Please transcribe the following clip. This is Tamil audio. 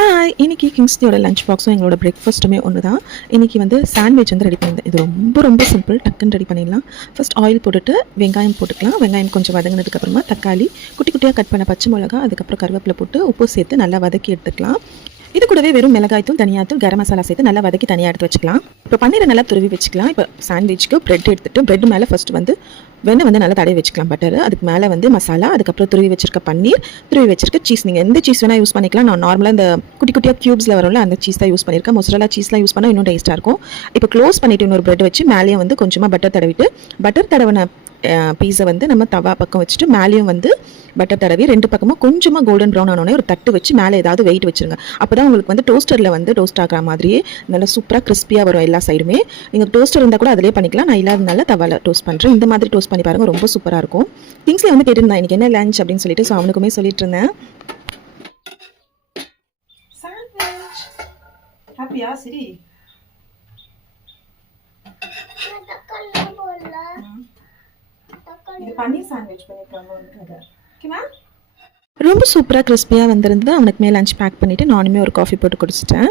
ஹாய், இன்னைக்கு கிங்ஸ்லியோட லஞ்ச் பாக்ஸும் எங்களோட பிரேக்ஃபாஸ்ட்டுமே ஒன்று தான். இன்றைக்கி வந்து சாண்ட்விச் வந்து ரெடி பண்ணியிருந்தேன். இது ரொம்ப ரொம்ப சிம்பிள், டக்குன்னு ரெடி பண்ணிடலாம். ஃபஸ்ட் ஆயில் போட்டுட்டு வெங்காயம் போட்டுக்கலாம். வெங்காயம் கொஞ்சம் வதங்கினதுக்கப்புறமா தக்காளி, குட்டி குட்டியாக கட் பண்ண பச்சை மிளகா, அதுக்கப்புறம் கருவேப்பிலை போட்டு உப்பு சேர்த்து நல்லா வதக்கி எடுத்துக்கலாம். இது கூடவே வெறும் மிளகாய்த்தூள், தனியாத்தூள், கரம் மசாலா சேர்த்து நல்லா வதக்கி தனியாக எடுத்து வச்சுக்கலாம். இப்போ பன்னீரை நல்லா துருவி வச்சுக்கலாம். இப்போ சாண்ட்விச்சுக்கு பிரெட் எடுத்துகிட்டு பிரெட் மேலே ஃபஸ்ட்டு வந்து வெண்ணெய் வந்து நல்லா தடவி வச்சுக்கலாம் பட்டர். அதுக்கு மேலே வந்து மசாலா, அதுக்கப்புறம் துருவி வச்சிருக்க பன்னீர், துருவி வச்சிருக்க சீஸ். நீங்கள் எந்த சீஸ் வேணால் யூஸ் பண்ணிக்கலாம். நான் நார்மலாக இந்த குட்டி குட்டியாக க்யூப்ஸில் வரும்ல அந்த சீஸ் தான் யூஸ் பண்ணியிருக்கேன். மொசரலா சீஸ்லாம் யூஸ் பண்ணால் இன்னும் டேஸ்ட்டாக இருக்கும். இப்போ க்ளோஸ் பண்ணிவிட்டு இன்னொரு பிரெட் வச்சு மேலேயே வந்து கொஞ்சமாக பட்டர் தடவிட்டு பட்டர் தடவின பீஸை வந்து நம்ம தவா பக்கம் வச்சுட்டு மேலேயும் வந்து பட்டர் தடவி ரெண்டு பக்கமும் கொஞ்சமாக கோல்டன் ப்ரௌன் ஆனோடனே ஒரு தட்டு வச்சு மேலே ஏதாவது வெயிட் வச்சுருங்க. அப்போ தான் உங்களுக்கு வந்து டோஸ்டரில் வந்து டோஸ்ட் ஆகிற மாதிரியே நல்லா சூப்பராக கிறிஸ்பியாக வரும் எல்லா சைடுமே. நீங்கள் டோஸ்டர் இருந்தால் கூட அதிலே பண்ணிக்கலாம். நான் இல்லாதனால தவாவில் டோஸ்ட் பண்ணுறேன். இந்த மாதிரி டோஸ்ட் பண்ணி பாருங்கள், ரொம்ப சூப்பராக இருக்கும். திங்ஸ்லேயே வந்து கேட்டிருந்தேன் இன்றைக்கி என்ன லஞ்ச் அப்படின்னு சொல்லிட்டு, ஸோ அவனுக்குமே சொல்லிட்டு இருந்தேன். ஹாப்பியா சரி? இது பன்னீர் சாண்ட்விச் பண்ணியிருக்காங்க. ரொம்ப சூப்பராக கிறிஸ்பியாக வந்திருந்து அவனுக்குமே லஞ்ச் பேக் பண்ணிவிட்டு நானுமே ஒரு காஃபி போட்டு குடிச்சிட்டேன்.